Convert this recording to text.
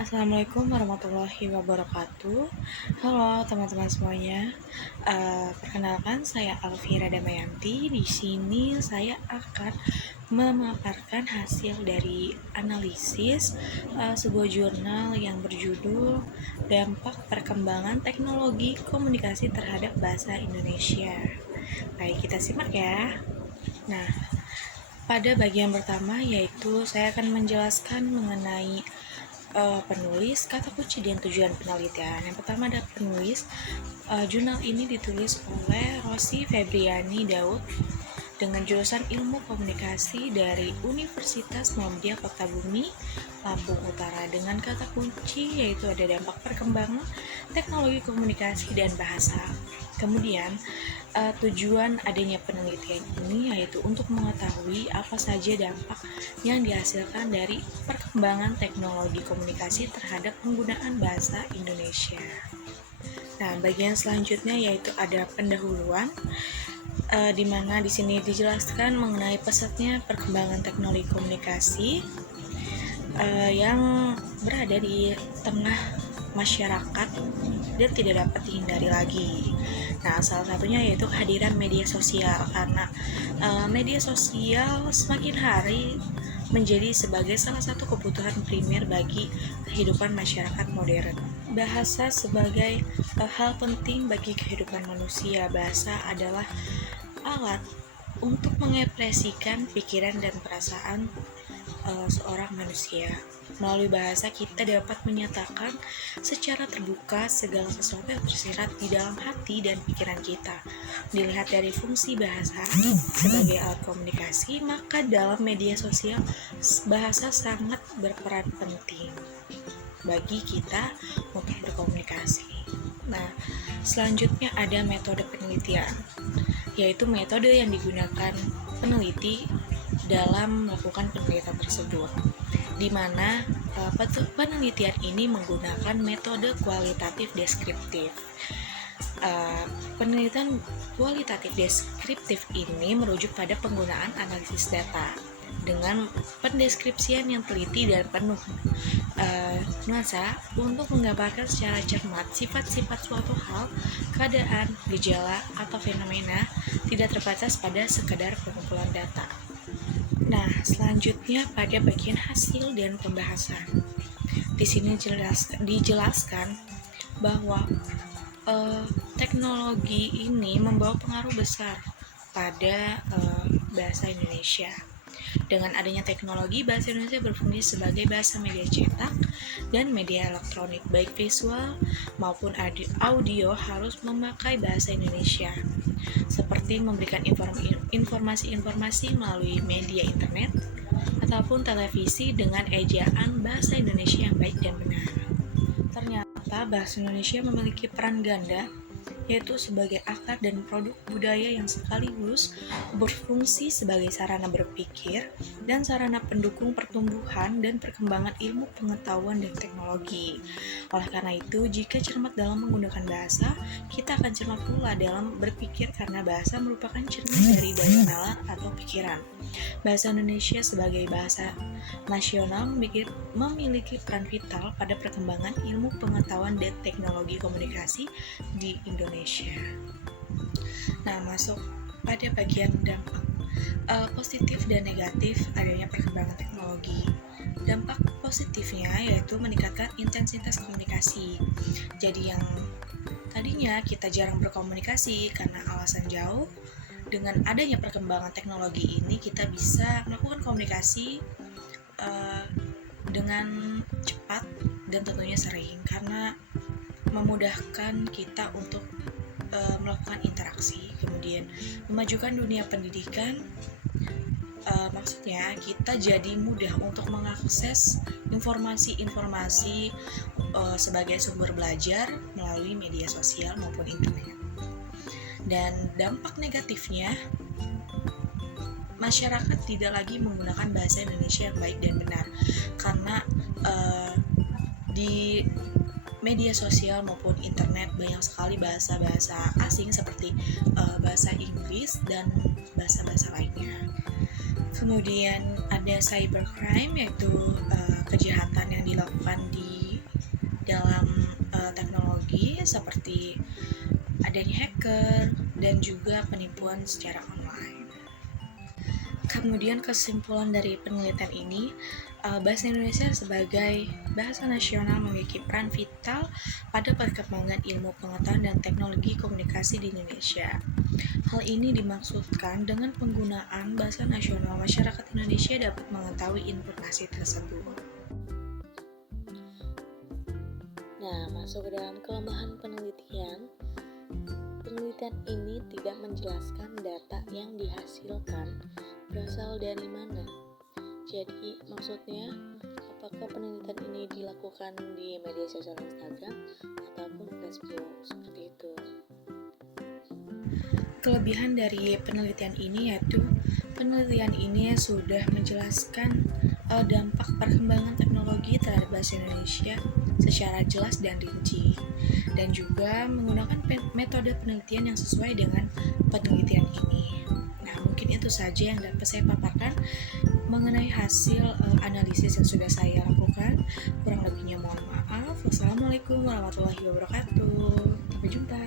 Assalamualaikum warahmatullahi wabarakatuh. Halo teman-teman semuanya. Perkenalkan saya Alvira Damayanti. Di sini saya akan memaparkan hasil dari analisis sebuah jurnal yang berjudul Dampak Perkembangan Teknologi Komunikasi Terhadap Bahasa Indonesia. Baik, kita simak ya. Nah, pada bagian pertama yaitu saya akan menjelaskan mengenai penulis, kata kunci dan tujuan penelitian. Yang pertama ada penulis. Jurnal ini ditulis oleh Rosi Febriani Daud dengan jurusan Ilmu Komunikasi dari Universitas Muhammadiyah Kota Bumi, Lampung Utara, dengan kata kunci yaitu ada dampak perkembangan teknologi komunikasi dan bahasa. Kemudian tujuan adanya penelitian ini yaitu untuk mengetahui apa saja dampak yang dihasilkan dari perkembangan teknologi komunikasi terhadap penggunaan bahasa Indonesia. Nah, bagian selanjutnya yaitu ada pendahuluan, di mana di sini dijelaskan mengenai pesatnya perkembangan teknologi komunikasi yang berada di tengah masyarakat dan tidak dapat dihindari lagi. Nah, salah satunya yaitu kehadiran media sosial, karena media sosial semakin hari menjadi sebagai salah satu kebutuhan primer bagi kehidupan masyarakat modern. Bahasa sebagai hal penting bagi kehidupan manusia. Bahasa adalah alat untuk mengekspresikan pikiran dan perasaan seorang manusia. Melalui bahasa kita dapat menyatakan secara terbuka segala sesuatu yang tersirat di dalam hati dan pikiran kita. Dilihat dari fungsi bahasa sebagai alat komunikasi, maka dalam media sosial bahasa sangat berperan penting bagi kita untuk berkomunikasi. Nah, selanjutnya ada metode penelitian, yaitu metode yang digunakan peneliti dalam melakukan penelitian tersebut, di mana penelitian ini menggunakan metode kualitatif deskriptif. Penelitian kualitatif deskriptif ini merujuk pada penggunaan analisis data dengan pendeskripsian yang teliti dan penuh nuansa untuk menggambarkan secara cermat sifat-sifat suatu hal, keadaan, gejala, atau fenomena, tidak terbatas pada sekedar pengumpulan data. Nah, selanjutnya pada bagian hasil dan pembahasan. Di sini dijelaskan bahwa teknologi ini membawa pengaruh besar pada bahasa Indonesia. Dengan adanya teknologi, bahasa Indonesia berfungsi sebagai bahasa media cetak dan media elektronik, baik visual maupun audio harus memakai bahasa Indonesia, seperti memberikan informasi-informasi melalui media internet ataupun televisi dengan ejaan bahasa Indonesia yang baik dan benar. Ternyata bahasa Indonesia memiliki peran ganda, yaitu sebagai akar dan produk budaya yang sekaligus berfungsi sebagai sarana berpikir dan sarana pendukung pertumbuhan dan perkembangan ilmu pengetahuan dan teknologi. Oleh karena itu, jika cermat dalam menggunakan bahasa, kita akan cermat pula dalam berpikir, karena bahasa merupakan cermin dari daya nalar atau pikiran. Bahasa Indonesia sebagai bahasa nasional memiliki peran vital pada perkembangan ilmu pengetahuan dan teknologi komunikasi di Indonesia. Nah, masuk pada bagian dampak positif dan negatif adanya perkembangan teknologi. Dampak positifnya yaitu meningkatkan intensitas komunikasi. Jadi yang tadinya kita jarang berkomunikasi karena alasan jauh, dengan adanya perkembangan teknologi ini kita bisa melakukan komunikasi dengan cepat dan tentunya sering, karena memudahkan kita untuk melakukan interaksi. Kemudian memajukan dunia pendidikan, maksudnya kita jadi mudah untuk mengakses informasi-informasi sebagai sumber belajar melalui media sosial maupun internet. Dan dampak negatifnya, masyarakat tidak lagi menggunakan bahasa Indonesia yang baik dan benar, karena di media sosial maupun internet banyak sekali bahasa-bahasa asing seperti bahasa Inggris dan bahasa-bahasa lainnya. Kemudian ada cybercrime, yaitu kejahatan yang dilakukan di seperti adanya hacker dan juga penipuan secara online. Kemudian kesimpulan dari penelitian ini, bahasa Indonesia sebagai bahasa nasional memiliki peran vital pada perkembangan ilmu pengetahuan dan teknologi komunikasi di Indonesia. Hal ini dimaksudkan dengan penggunaan bahasa nasional, masyarakat Indonesia dapat mengetahui informasi tersebut. Nah, masuk ke dalam kelemahan penelitian. Penelitian ini tidak menjelaskan data yang dihasilkan berasal dari mana. Jadi, maksudnya, apakah penelitian ini dilakukan di media sosial Instagram ataupun Facebook, seperti itu. Kelebihan dari penelitian ini yaitu penelitian ini sudah menjelaskan dampak perkembangan teknologi terhadap bahasa Indonesia secara jelas dan rinci, dan juga menggunakan metode penelitian yang sesuai dengan penelitian ini. Nah, mungkin itu saja yang dapat saya paparkan mengenai hasil analisis yang sudah saya lakukan. Kurang lebihnya mohon maaf. Wassalamualaikum warahmatullahi wabarakatuh. Sampai jumpa.